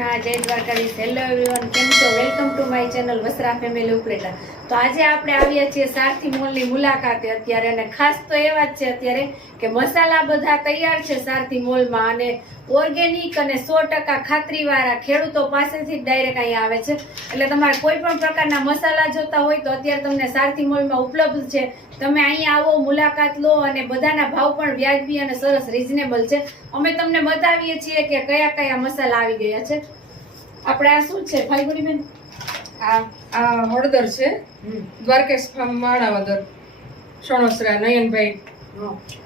કૃષ્ણ, જય Dwarkadhish. Hello everyone, કેમ છો? Welcome to my channel Vasra family Upleta. તો આજે આપણે આવ્યા છીએ સારથી મોલની મુલાકાતે અત્યારે, અને ખાસ તો એવા જ છે અત્યારે કે મસાલા બધા તૈયાર છે સારથી મોલમાં, અને ઓર્ગેનિક અને 100% ખાતરીવાળા ખેડૂતો પાસેથી જ ડાયરેક્ટ અહીંયા આવે છે. એટલે તમારે કોઈ પણ પ્રકારના મસાલા જોતા હોય તો અત્યારે તમને સારથી મોલમાં ઉપલબ્ધ છે. તમે અહીંયા આવો, મુલાકાત લો, અને બધાના ભાવ પણ વ્યાજબી અને સરસ રીઝનેબલ છે. અમે તમને બતાવીએ છીએ કે કયા કયા મસાલા આવી ગયા છે. આપણે આ શું છે ફાલ્ગુનીબેન? આ હળદર છે, દ્વારકેશ ફાર્મ માણાવદર, સણોસરા, નયનભાઈ.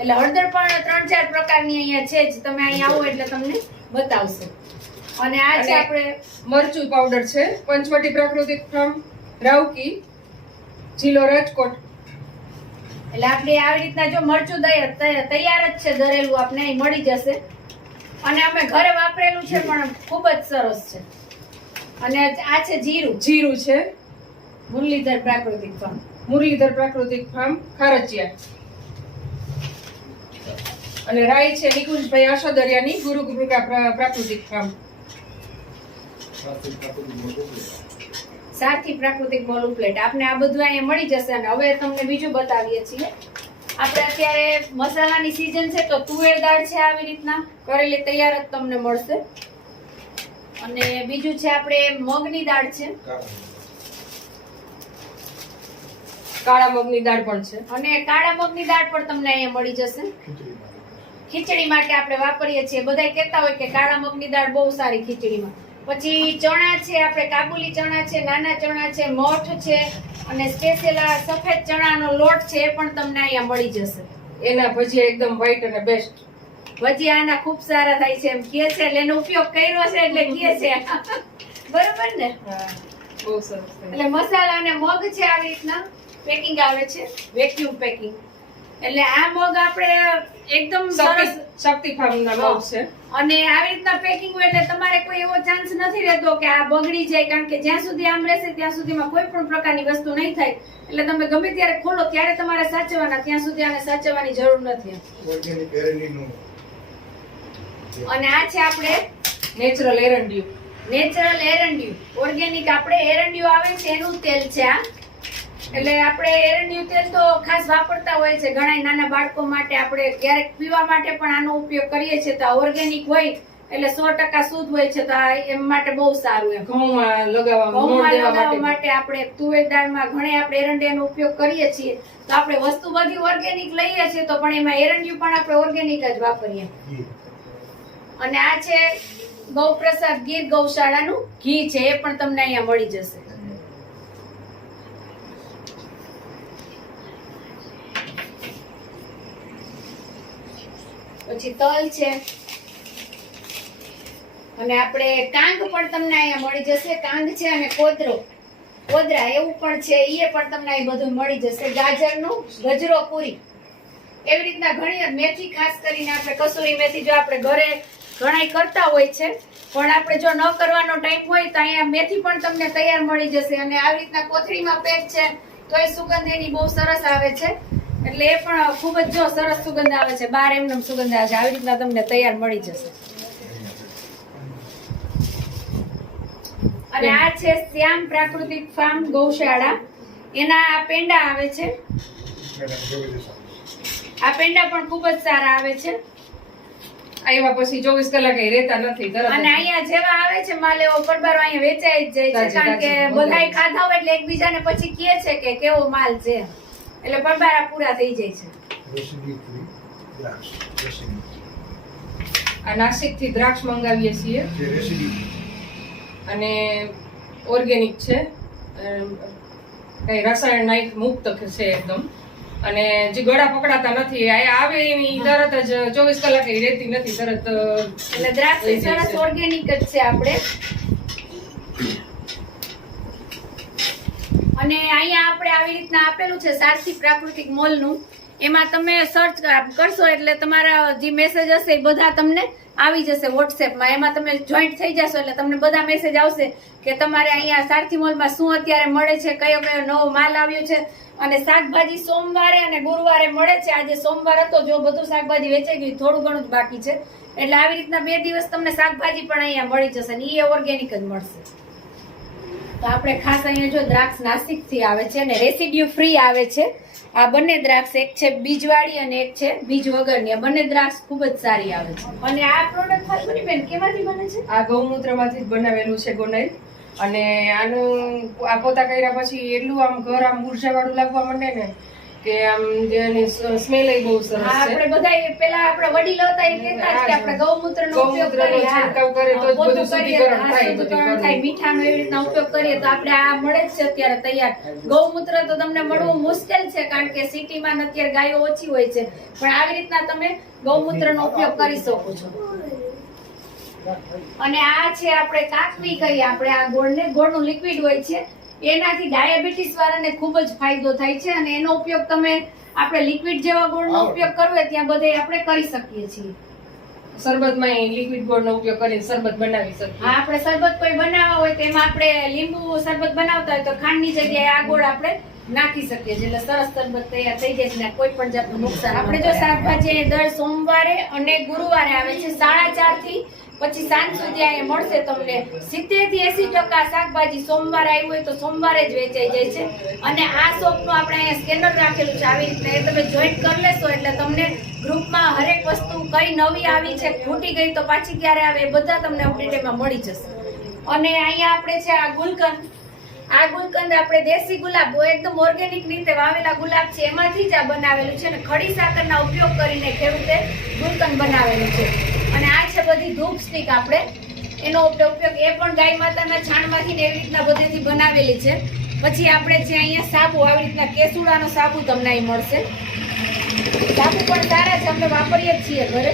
એટલે હળદર પણ 3-4 પ્રકારની અહીંયા છે જ. તમે અહીંયા આવો એટલે તમને બતાવશે. અને આ છે આપણે મરચું પાવડર છે, પંચવટી પ્રાકૃતિક ફાર્મ, રાવકી, જિલ્લો રાજકોટ. એટલે આપણે આવી રીતના જો મરચું તૈયાર જ છે, દરેલું આપણે અહીં મળી જશે. અને અમે ઘરે વાપરેલું છે પણ ખૂબ જ સરસ છે. અને આ છે જીરું છે, મુરલીધર પ્રાકૃતિક ફાર્મ, ખારચિયા. અને રાઈ છે નિકુંજભાઈ આશાદરિયાની, ગુરુકૃપા પ્રાકૃતિક ફાર્મ. સારથી પ્રાકૃતિક મોલ ઉપલેટ. આપણે આ બધું અહીંયા મળી જશે. અને હવે તમને બીજું બતાવીએ છીએ. આપણે અત્યારે મસાલાની સીઝન છે તો તુવેર દાળ છે આવી રીતના કરેલી તૈયાર જ તમને મળશે. અને બીજું છે આપણે મગની દાળ છે, કાળા મગની દાળ પણ છે, અને કાળા મગની દાળ પણ તમને અહીંયા મળી જશે. ખીચડી માટે આપણે વાપરીએ છીએ. બધાય કહેતા હોય કે કાળા મગની દાળ બહુ સારી ખીચડીમાં. પછી ચણા છે, આપણે કાબુલી ચણા છે, નાના ચણા છે, મઠ છે, અને સ્પેશિયલ આ સફેદ ચણાનો લોટ છે એ પણ તમને અહીંયા મળી જશે. એના ભજીયા એકદમ વ્હાઈટ અને બેસ્ટ. ભજીયા આના ખૂબ સારા થાય છે એમ કહે છે, એટલે એનો ઉપયોગ કર્યો છે એટલે કહે છે. બરોબર ને? બહુ સરસ. એટલે મસાલા અને મગ છે આવી રીતના પેકિંગ આવે છે, વેક્યુમ પેકિંગ. એટલે આ મગ આપણે એકદમ સરસ શક્તિ ફાર્મના મગ છે. અને આવી રીતના પેકિંગ હોય એટલે તમારે કોઈ એવો ચાન્સ નથી રહેતો કે આ બગડી જાય, કારણ કે જ્યાં સુધી આમ રહેશે ત્યાં સુધીમાં કોઈ પણ પ્રકારની વસ્તુ નહીં થાય. એટલે તમે ગમે ત્યારે ખોલો ત્યારે તમારે સાચવવાના, ત્યાં સુધી આને સાચવવાની જરૂર નથી. અને આ છે આપણે નેચરલ એરંડિયું, ઓર્ગેનિક આપણે એરંડિયું આવે છે એનું તેલ છે આ. એટલે આપણે એરંડિયું તેલ તો ખાસ વાપરતા હોય છે ઘણા નાના બાળકો માટે. આપણે ક્યારેક પીવા માટે પણ આનો ઉપયોગ કરીએ છીએ. તો ઓર્ગેનિક હોય એટલે 100% શુદ્ધ હોય છે, તો એમ માટે બહુ સારું. ઘઉંમાં લગાવવા માટે આપણે તુવેર દાળમાં ઘણે આપણે એરંડિયાનો ઉપયોગ કરીએ છીએ. તો આપણે વસ્તુ બધી ઓર્ગેનિક લઈએ છીએ તો પણ એમાં એરંડિયું પણ આપણે ઓર્ગેનિક જ વાપરીએ. અને આ છે ગૌપ્રસાદ ગીર ગૌશાળાનું ઘી છે, એ પણ તમને અહીંયા મળી જશે. પછી તલ છે, અને આપણે કાંગ પણ તમને અહીંયા મળી જશે. કાંગ છે અને કોદરા એવું પણ છે, એ પણ તમને અહીં બધું મળી જશે. ગાજરનું ગજરો પૂરી, એવી રીતના ઘણી મેથી, ખાસ કરીને આપણે કસૂરી મેથી જો આપણે ઘરે ઘણાય કરતા હોય છે, પણ આપણે જો ન કરવાનો ટાઈમ હોય તો અહીંયા મેથી પણ તમને તૈયાર મળી જશે. અને આવી રીતના કોથળીમાં પેક છે તો એ સુગંધ એની બહુ સરસ આવે છે. એટલે એ પણ ખૂબ જ જો સરસ સુગંધ આવે છે, બહાર એમનેમ સુગંધ આવે છે. આવી રીતના તમને તૈયાર મળી જશે. અને આ છે શ્યામ પ્રાકૃતિક ફાર્મ ગૌશાળા, એના પેંડા આવે છે. આ પેંડા પણ ખૂબ જ સારા આવે છે. આવ્યા પછી 24 કલાક રહેતા નથી. અને અહીંયા જેવા આવે છે માલ એવો પરબારો અહીંયા વેચાઈ જ જાય છે, કારણ કે બધાય ખાધા હોય એટલે એકબીજાને પછી કહે છે કે કેવો માલ છે, એટલે પરબારા પૂરા થઈ જાય છે. આ નાસિક થી દ્રાક્ષ મંગાવીએ છીએ, અને ઓર્ગેનિક છે, કઈ રસાયણ નાઈક મુક્ત છે એકદમ. અને જે ગળા પકડાતા નથી, આવે એની તરત જ 24 કલાક રહેતી નથી, તરત. એટલે દ્રાક્ષ સરસ ઓર્ગેનિક જ છે આપણે. અને અહીંયા આપણે આવી રીતના આપેલું છે સારથી પ્રાકૃતિક મોલનું, એમાં તમે સર્ચ કરશો એટલે તમારા જે મેસેજ હશે એ બધા તમને આવી જશે વોટ્સએપમાં. એમાં તમે જોઈન્ટ થઈ જશો એટલે તમને બધા મેસેજ આવશે કે તમારે અહીંયા સારથી મોલમાં શું અત્યારે મળે છે, કયો કયો નવો માલ આવ્યો છે. અને શાકભાજી સોમવારે અને ગુરુવારે મળે છે. આજે સોમવાર હતો, જો બધું શાકભાજી વેચાઈ ગયું, થોડું ઘણું જ બાકી છે. એટલે આવી રીતના 2 દિવસ તમને શાકભાજી પણ અહીંયા મળી જશે ને એ ઓર્ગેનિક જ મળશે. તો આપણે ખાસ અહીંયા જો દ્રાક્ષ નાસિક થી આવે છે અને રેસિડ્યુ ફ્રી આવે છે. આ બંને દ્રાક્ષ, એક છે બીજવાળી અને એક છે બીજ વગરની. આ બંને દ્રાક્ષ ખૂબ જ સારી આવે છે. અને આ પ્રોડક્ટ ખાલી બેન કેમાંથી બને છે? આ ગૌમૂત્રમાંથી જ બનાવેલું છે ગોનાઈલ. અને આનું આ પોતા કર્યા પછી એટલું આમ ઘર આમ ઉર્જા વાળું લાગવા માંડે ને કે આમ જેની સ્મેલ બહુ સરસ છે. આપણે બધા પેલા આપણા વડીલો હતા એ કહેતા જ કે આપણે ગૌમૂત્રનો ઉપયોગ કરીએ, છંટકાવ કરે તો જ બધું શુદ્ધિકરણ થાય. શુદ્ધિકરણ થાય, મીઠાનો એવી રીતના ઉપયોગ કરીએ તો આપણે આ મળે જ છે અત્યારે તૈયાર. ગૌમૂત્ર તો તમને મળવું મુશ્કેલ છે કારણ કે સિટીમાં અત્યારે ગાયો ઓછી હોય છે, પણ આવી રીતના તમે ગૌમૂત્રનો ઉપયોગ કરી શકો છો. અને આ છે આપણે કાકવી કહીએ આપણે આ ગોળને, ગોળનું લિક્વિડ હોય છે. એનાથી ડાયાબિટીસ વાળાને ખૂબ જ ફાયદો થાય છે અને એનો ઉપયોગ તમે આપણે લિક્વિડ જેવા ગોળનો ઉપયોગ કરવો હોય ત્યાં બધે આપણે કરી શકીએ છીએ. શરબતમાં લિક્વિડ ગોળનો ઉપયોગ કરીને શરબત બનાવી શકીએ. હા, આપણે શરબત કોઈ બનાવવા હોય તો એમાં આપણે લીંબુ શરબત બનાવતા હોય તો ખાંડની જગ્યાએ આ ગોળ આપણે નાખી શકીએ છીએ એટલે સરસ શરબત તૈયાર થઈ જાય છે ને કોઈ પણ જાતનું નુકસાન. આપણે જો શાકભાજી દર સોમવારે અને ગુરુવારે આવે છે 4:30 થી પછી સાંજ સુધી અહીંયા મળશે તમને. 70 થી 80% શાકભાજી સોમવારે આવ્યું હોય તો સોમવારે જ વેચાઈ જાય છે. અને આ શોપનું આપણે અહીંયા સ્કેનર રાખેલું છે, આવી રીતના એ તમે જોઈન્ટ કરી લેશો એટલે તમને ગ્રુપમાં હરેક વસ્તુ કઈ નવી આવી છે, ખૂટી ગઈ તો પાછી ક્યારે આવે એ બધા તમને અપડેટ એમાં મળી જશે. અને અહીંયા આપણે છે આ ગુલકંદ. આ ગુલકંદ આપણે દેશી ગુલાબ, એકદમ ઓર્ગેનિક રીતે વાવેલા ગુલાબ છે, એમાંથી જ આ બનાવેલું છે. અને ખડી સાકરના ઉપયોગ કરીને ખેડૂતે ગુલકંદ બનાવેલું છે. અને આ છે બધી ધૂપ સ્ટીક, આપણે એનો ઉપયોગ એ પણ ગાય માતાના છાણમાંથી ને એવી રીતના બધેથી બનાવેલી છે. પછી આપણે જે અહીંયા સાબુ, આવી રીતના કેસુડાનો સાબુ તમને અહીં મળશે. સાબુ પણ સારા છે, અમે વાપરીએ જ છીએ ઘરે.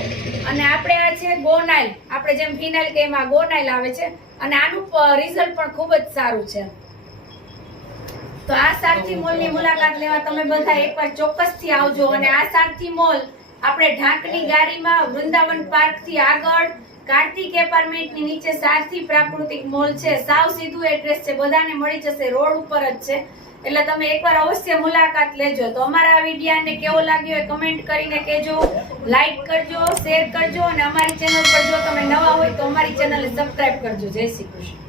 અને આપણે આ છે ગોનાઇલ, આપણે જેમ ફિનાઇલ કે એમાં ગોનાઇલ આવે છે અને આનું રિઝલ્ટ પણ ખૂબ જ સારું છે. તો આ સારથી મોલની મુલાકાત લેવા તમે બધા એકવાર ચોક્કસથી આવજો. અને આ સારથી મોલ આપણે ઢાંકની ગાડીમાં વૃંદાવન પાર્ક થી આગળ કાર્તિક એપાર્ટમેન્ટની નીચે સારથી પ્રાકૃતિક મોલ છે. સાવ સીધું એડ્રેસ છે, બધાને મળી જશે, રોડ ઉપર જ છે. એટલે તમે એકવાર અવશ્ય મુલાકાત લેજો. તો અમારા આ વિડીયોને કેવો લાગ્યો એ કમેન્ટ કરીને કહેજો, લાઈક કરજો, શેર કરજો અને અમારી ચેનલ પર જો તમે નવા હોય તો અમારી ચેનલને સબસ્ક્રાઇબ કરજો. જય શ્રી કૃષ્ણ.